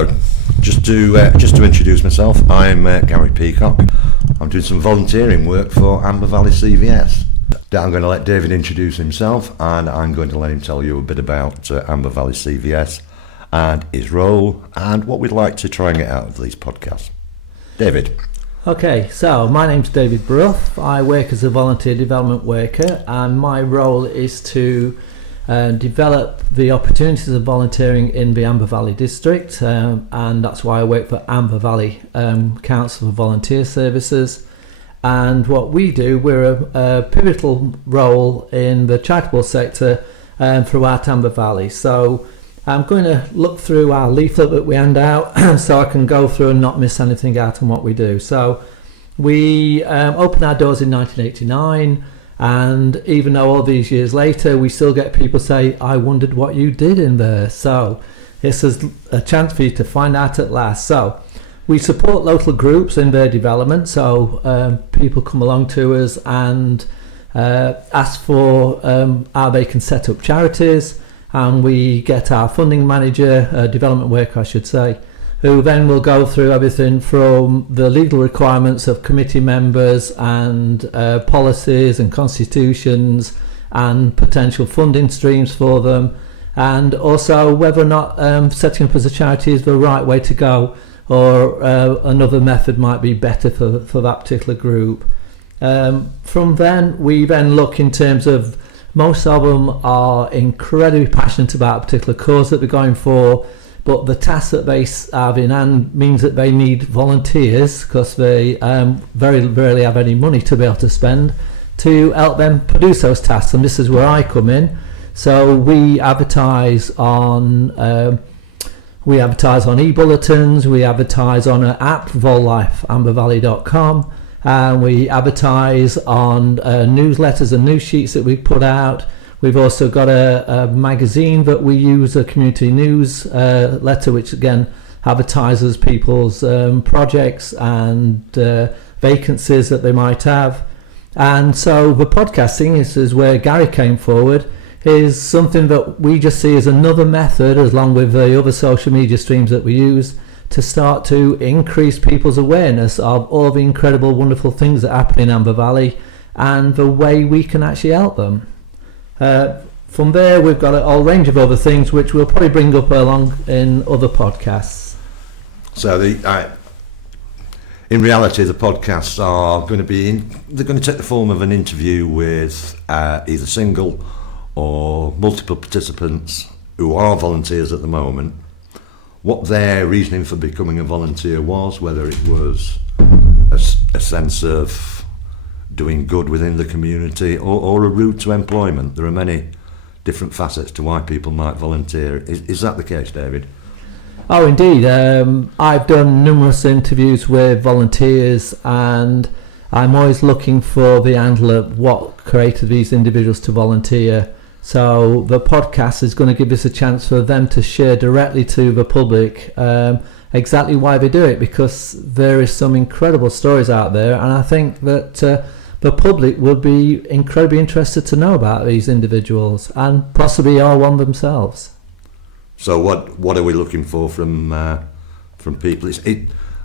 Hello, just to introduce myself, I'm Gary Peacock. I'm doing some volunteering work for Amber Valley CVS. I'm going to let David introduce himself, and I'm going to let him tell you a bit about Amber Valley CVS and his role and what we'd like to try and get out of these podcasts. David. Okay, so my name's David Brough. I work as a volunteer development worker, and my role is to develop the opportunities of volunteering in the Amber Valley district, and that's why I work for Amber Valley Council for Volunteer Services. And what we do, we're a pivotal role in the charitable sector throughout Amber Valley. So I'm going to look through our leaflet that we hand out so I can go through and not miss anything out on what we do. So we opened our doors in 1989, and even though all these years later we still get people say, I wondered what you did in there. So this is a chance for you to find out at last. So we support local groups in their development, so people come along to us and ask for how they can set up charities, and we get our funding manager, development worker I should say, who then will go through everything from the legal requirements of committee members and policies and constitutions and potential funding streams for them, and also whether or not setting up as a charity is the right way to go, or another method might be better for that particular group. From then, we then look in terms of, most of them are incredibly passionate about a particular cause that they're going for, but the task that they have in hand means that they need volunteers, because they very rarely have any money to be able to spend to help them produce those tasks, and this is where I come in. So we advertise on e-bulletins, we advertise on an app, vollife.ambervalley.com, and we advertise on newsletters and news sheets that we put out. We've also got a magazine that we use, a community news letter, which again advertises people's projects and vacancies that they might have. And so the podcasting, this is where Gary came forward, is something that we just see as another method, along with the other social media streams that we use, to start to increase people's awareness of all the incredible, wonderful things that happen in Amber Valley and the way we can actually help them. From there, we've got a whole range of other things which we'll probably bring up along in other podcasts. So in reality, the podcasts are going to they're going to take the form of an interview with either single or multiple participants who are volunteers at the moment, what their reasoning for becoming a volunteer was, whether it was a sense of doing good within the community or a route to employment. There are many different facets to why people might volunteer. Is that the case, David? Oh, indeed. I've done numerous interviews with volunteers, and I'm always looking for the angle of what created these individuals to volunteer. So the podcast is going to give us a chance for them to share directly to the public exactly why they do it, because there is some incredible stories out there, and I think that the public would be incredibly interested to know about these individuals, and possibly are one themselves. So what are we looking for from people?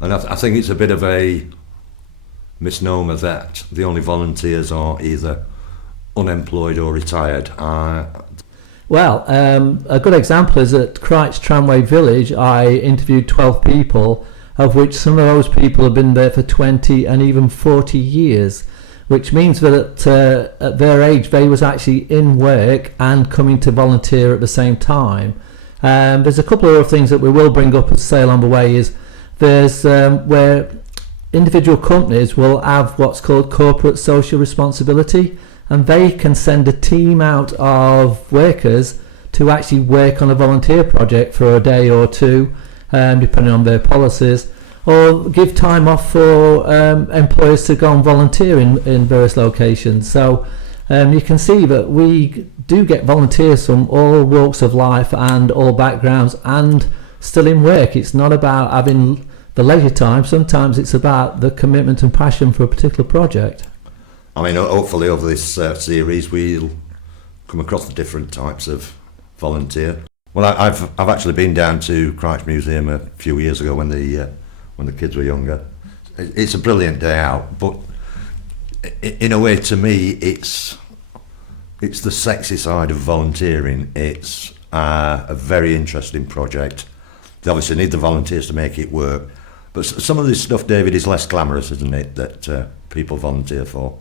And I think it's a bit of a misnomer that the only volunteers are either unemployed or retired. Well, a good example is at Christ's Tramway Village. I interviewed 12 people, of which some of those people have been there for 20 and even 40 years, which means that at their age they was actually in work and coming to volunteer at the same time. There's a couple of other things that we will bring up as Sail on the Way. Is there's where individual companies will have what's called corporate social responsibility, and they can send a team out of workers to actually work on a volunteer project for a day or two, depending on their policies, or give time off for employers to go and volunteer in various locations. So you can see that we do get volunteers from all walks of life and all backgrounds, and still in work. It's not about having the leisure time. Sometimes it's about the commitment and passion for a particular project. I mean, hopefully over this series we'll come across the different types of volunteer. Well, I've actually been down to Christ Museum a few years ago when the kids were younger. It's a brilliant day out, but in a way, to me, it's the sexy side of volunteering. It's a very interesting project. They obviously need the volunteers to make it work, but some of this stuff, David, is less glamorous, isn't it, that people volunteer for?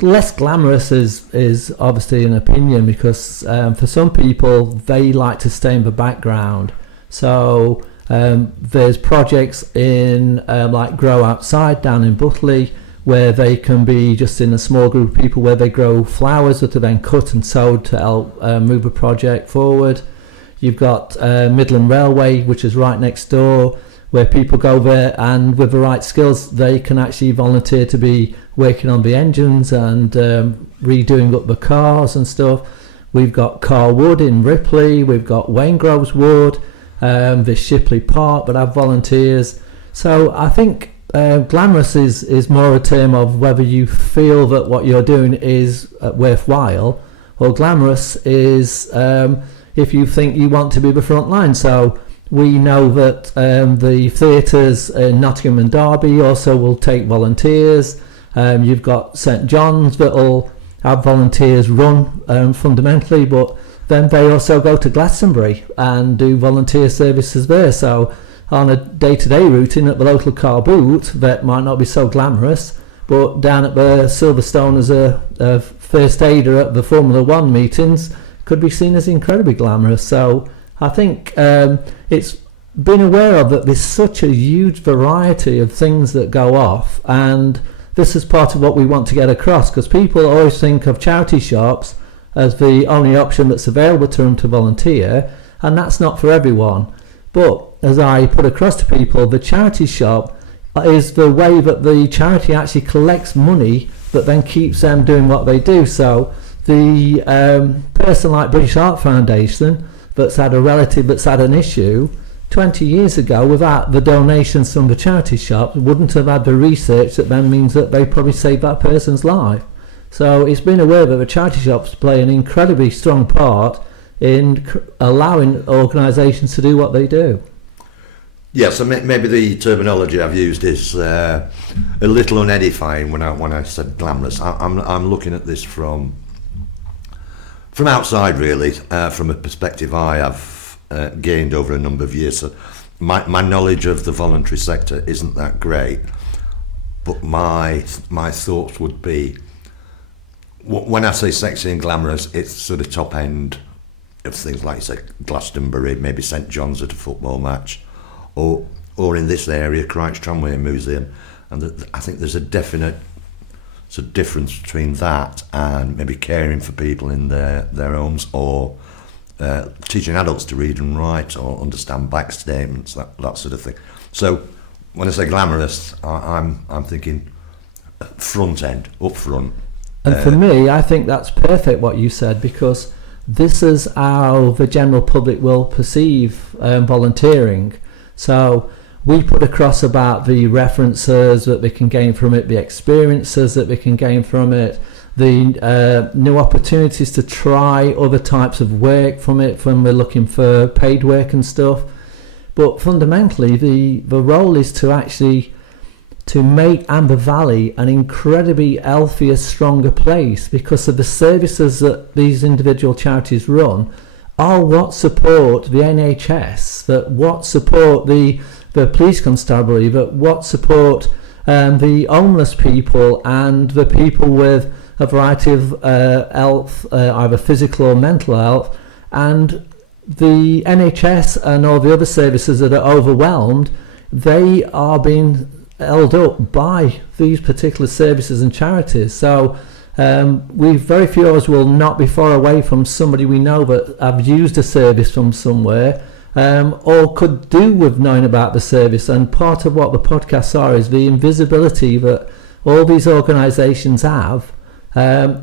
Less glamorous is obviously an opinion, because for some people they like to stay in the background. So there's projects in like Grow Outside down in Butley, where they can be just in a small group of people where they grow flowers that are then cut and sowed to help move a project forward. You've got Midland Railway, which is right next door, where people go there and with the right skills they can actually volunteer to be working on the engines and redoing up the cars and stuff. We've got Carwood in Ripley, we've got Waingroves Wood, there's Shipley Park that have volunteers. So I think glamorous is more a term of whether you feel that what you're doing is worthwhile, or glamorous is if you think you want to be the front line. So we know that the theatres in Nottingham and Derby also will take volunteers. You've got St John's that will have volunteers run fundamentally, but then they also go to Glastonbury and do volunteer services there. So on a day-to-day routine at the local car boot, that might not be so glamorous, but down at the Silverstone as a first aider at the Formula One meetings could be seen as incredibly glamorous. So I think it's been aware of that there's such a huge variety of things that go off, and this is part of what we want to get across, because people always think of charity shops as the only option that's available to them to volunteer, and that's not for everyone. But as I put across to people, the charity shop is the way that the charity actually collects money that then keeps them doing what they do. So the person like British Art Foundation that's had a relative that's had an issue 20 years ago, without the donations from the charity shop, wouldn't have had the research that then means that they probably saved that person's life. So it's been aware that the charity shops play an incredibly strong part in allowing organisations to do what they do. Yeah, so maybe the terminology I've used is a little unedifying when I said glamorous. I'm looking at this from outside, really, from a perspective I have gained over a number of years. So my knowledge of the voluntary sector isn't that great, but my thoughts would be, when I say sexy and glamorous, it's sort of top end of things like, say, Glastonbury, maybe St John's at a football match, or in this area, Christ Tramway Museum. And I think there's a definite difference between that and maybe caring for people in their homes, or teaching adults to read and write or understand back statements, that sort of thing. So when I say glamorous, I'm thinking front end, up front. And for me, I think that's perfect what you said, because this is how the general public will perceive volunteering. So we put across about the references that they can gain from it, the experiences that they can gain from it, the new opportunities to try other types of work from it when we're looking for paid work and stuff. But fundamentally, the role is to actually to make Amber Valley an incredibly healthier, stronger place, because of the services that these individual charities run are what support the NHS, that what support the police constabulary, that what support the homeless people and the people with a variety of health, either physical or mental health. And the NHS and all the other services that are overwhelmed, they are being held up by these particular services and charities. So very few of us will not be far away from somebody we know that have used a service from somewhere, or could do with knowing about the service. And part of what the podcasts are is the invisibility that all these organisations have,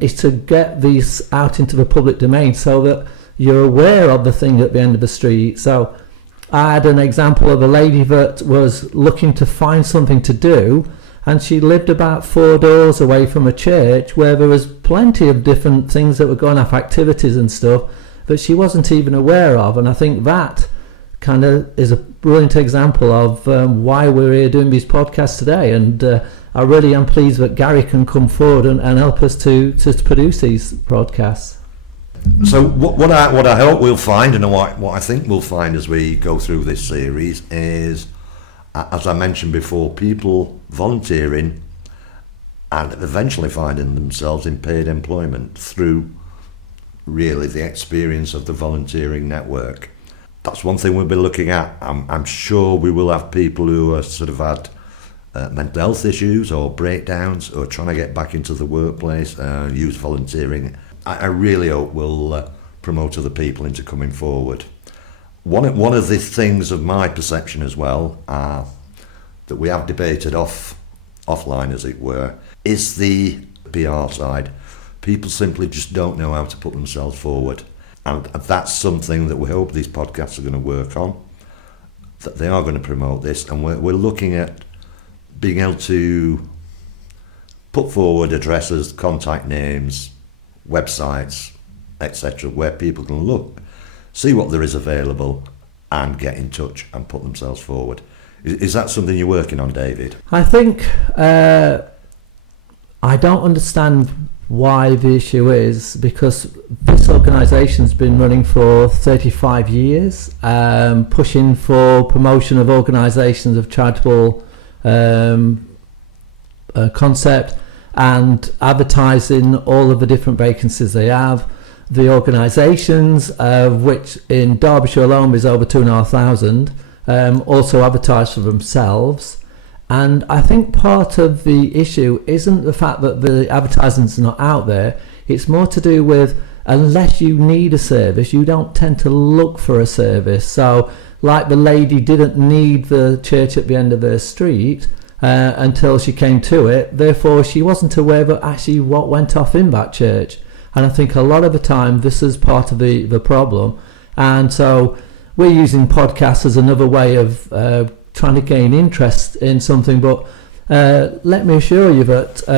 is to get these out into the public domain so that you're aware of the thing at the end of the street. So I had an example of a lady that was looking to find something to do, and she lived about 4 doors away from a church where there was plenty of different things that were going off, activities and stuff, that she wasn't even aware of. And I think that kind of is a brilliant example of why we're here doing these podcasts today. And I really am pleased that Gary can come forward and help us to produce these broadcasts. So what I hope we'll find, and what I think we'll find as we go through this series is, as I mentioned before, people volunteering and eventually finding themselves in paid employment through really the experience of the volunteering network. That's one thing we'll be looking at. I'm sure we will have people who are sort of had mental health issues or breakdowns or trying to get back into the workplace, use volunteering. I really hope we'll promote other people into coming forward. One of the things of my perception as well, that we have debated offline as it were, is the PR side. People simply just don't know how to put themselves forward. And that's something that we hope these podcasts are going to work on, that they are going to promote this, and we're looking at being able to put forward addresses, contact names, websites, etc., where people can look, see what there is available, and get in touch and put themselves forward. Is that something you're working on, David? I think I don't understand why the issue is, because this organisation's been running for 35 years, pushing for promotion of organisations of charitable concept and advertising all of the different vacancies they have. The organisations, which in Derbyshire alone is over 2,500, also advertise for themselves. And I think part of the issue isn't the fact that the advertisements are not out there. It's more to do with, unless you need a service, you don't tend to look for a service. So, like the lady didn't need the church at the end of her street until she came to it. Therefore, she wasn't aware of actually what went off in that church. And I think a lot of the time, this is part of the problem. And so, we're using podcasts as another way of trying to gain interest in something, but let me assure you that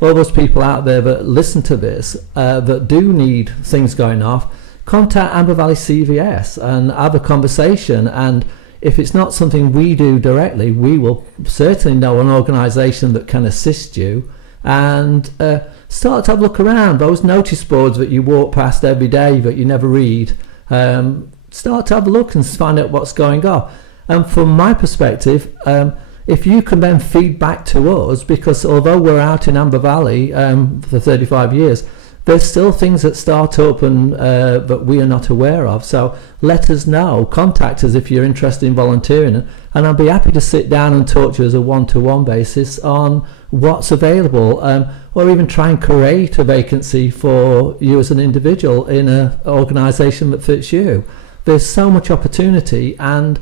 all those people out there that listen to this that do need things going off, contact Amber Valley CVS and have a conversation. And if it's not something we do directly, we will certainly know an organisation that can assist you, and start to have a look around. Those notice boards that you walk past every day that you never read, start to have a look and find out what's going on. And from my perspective, if you can then feed back to us, because although we're out in Amber Valley for 35 years, there's still things that start up and that we are not aware of. So let us know, contact us if you're interested in volunteering, and I'll be happy to sit down and talk to you as a one-to-one basis on what's available, or even try and create a vacancy for you as an individual in an organisation that fits you. There's so much opportunity, and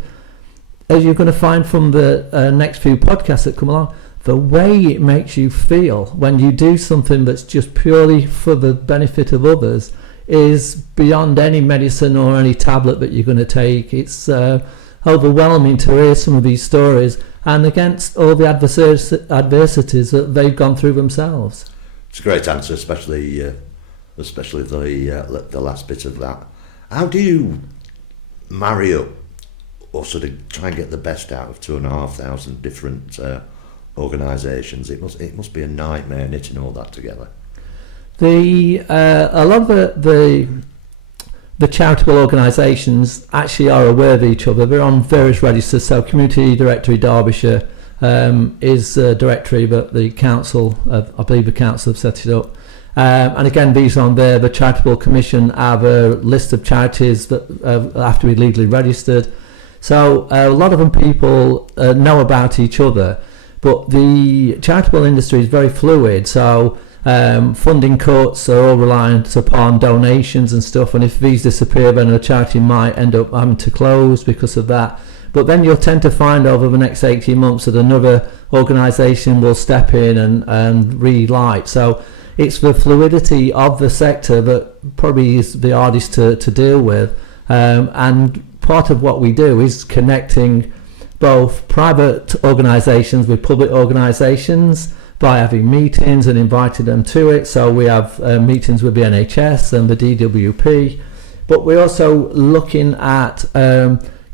as you're going to find from the next few podcasts that come along, the way it makes you feel when you do something that's just purely for the benefit of others is beyond any medicine or any tablet that you're going to take. It's overwhelming to hear some of these stories, and against all the adversities that they've gone through themselves. It's a great answer, especially the last bit of that. How do you marry up, or sort of try and get the best out of 2,500 different organisations? It must be a nightmare knitting all that together. A lot of the charitable organisations actually are aware of each other. They're on various registers. So Community Directory Derbyshire is a directory that the council, I believe the council have set it up. And again, these are on there. The Charitable Commission have a list of charities that have to be legally registered. So a lot of them people know about each other, but the charitable industry is very fluid. So funding cuts are all reliant upon donations and stuff, and if these disappear, then a charity might end up having to close because of that. But then you'll tend to find over the next 18 months that another organisation will step in and relight. So it's the fluidity of the sector that probably is the hardest to deal with, and part of what we do is connecting both private organisations with public organisations by having meetings and inviting them to it. So we have meetings with the NHS and the DWP, but we're also looking at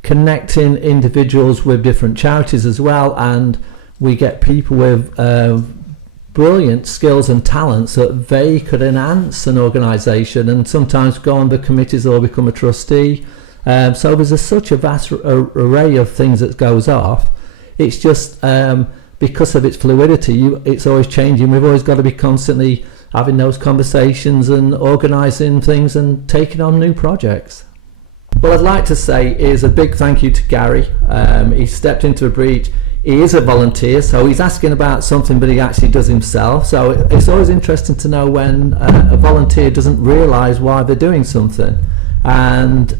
connecting individuals with different charities as well, and we get people with brilliant skills and talents that they could enhance an organisation and sometimes go on the committees or become a trustee. So there's such a vast array of things that goes off. It's just because of its fluidity, it's always changing. We've always got to be constantly having those conversations and organising things and taking on new projects. What I'd like to say is a big thank you to Gary. He stepped into a breach. He is a volunteer, so he's asking about something but he actually does himself. So it's always interesting to know when a volunteer doesn't realise why they're doing something. And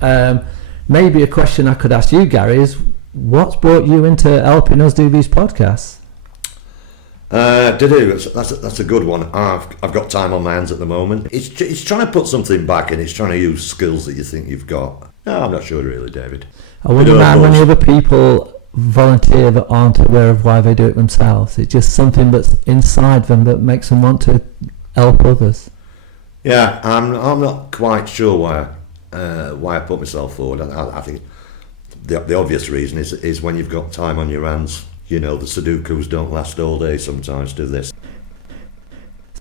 maybe a question I could ask you, Gary, is what's brought you into helping us do these podcasts? That's a good one. I've got time on my hands at the moment. It's trying to put something back and it's trying to use skills that you think you've got. No, I'm not sure really, David. I wonder how many other people volunteer that aren't aware of why they do it themselves. It's just something that's inside them that makes them want to help others. Yeah, I'm not quite sure why I put myself forward. I think the obvious reason is when you've got time on your hands. You know, the Sudokus don't last all day sometimes, do this.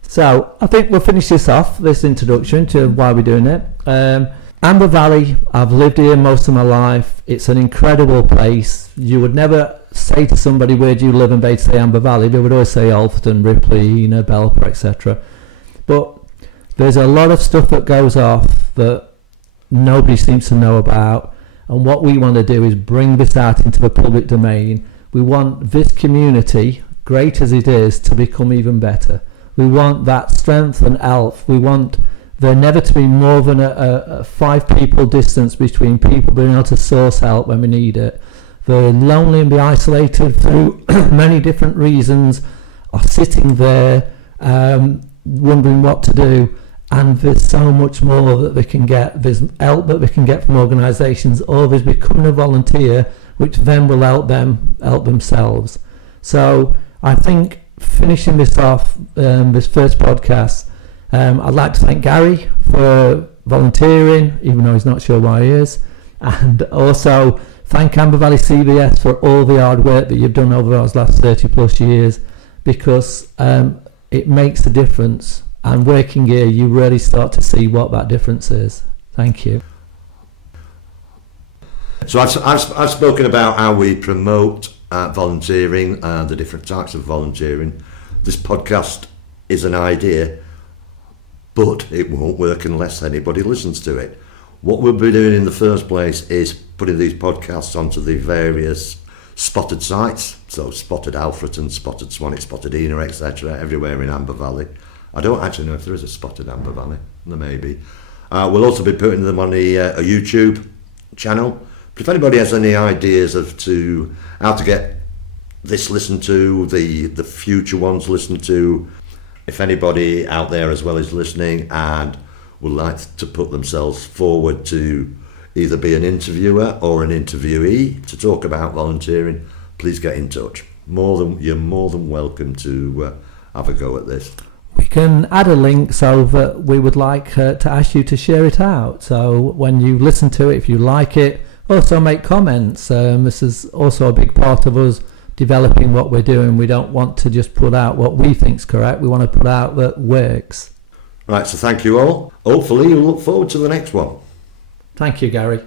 So I think we'll finish this introduction to why we're doing it. Amber Valley, I've lived here most of my life. It's an incredible place. You would never say to somebody, where do you live? And they'd say Amber Valley. They would always say Alfreton, Ripley, Belper, etc. But there's a lot of stuff that goes off that nobody seems to know about. And what we want to do is bring this out into the public domain. We want this community, great as it is, to become even better. We want that strength and health. We want there never to be more than a 5 people distance between people being able to source help when we need it. They're lonely and be isolated through many different reasons, are sitting there wondering what to do. And there's so much more that they can get. There's help that they can get from organisations, or there's becoming a volunteer, which then will help them help themselves. So I think finishing this off, this first podcast, I'd like to thank Gary for volunteering, even though he's not sure why he is, and also thank Amber Valley CVS for all the hard work that you've done over those last 30 plus years, because it makes a difference, and working here you really start to see what that difference is. Thank you. So I've spoken about how we promote volunteering and the different types of volunteering. This podcast is an idea, but it won't work unless anybody listens to it. What we'll be doing in the first place is putting these podcasts onto the various spotted sites. So Spotted Alfreton, Spotted Swanwick, Spotted Ena, etc. everywhere in Amber Valley. I don't actually know if there is a Spotted Amber Valley. There may be. We'll also be putting them on a YouTube channel. But if anybody has any ideas as to how to get this listened to, the future ones listened to, if anybody out there as well is listening and would like to put themselves forward to either be an interviewer or an interviewee to talk about volunteering, please get in touch. You're more than welcome to have a go at this. We can add a link so that we would like to ask you to share it out. So when you listen to it, if you like it, also make comments. This is also a big part of us developing what we're doing. We don't want to just put out what we think's correct. We want to put out that works. Right, so thank you all. Hopefully you'll look forward to the next one. Thank you, Gary.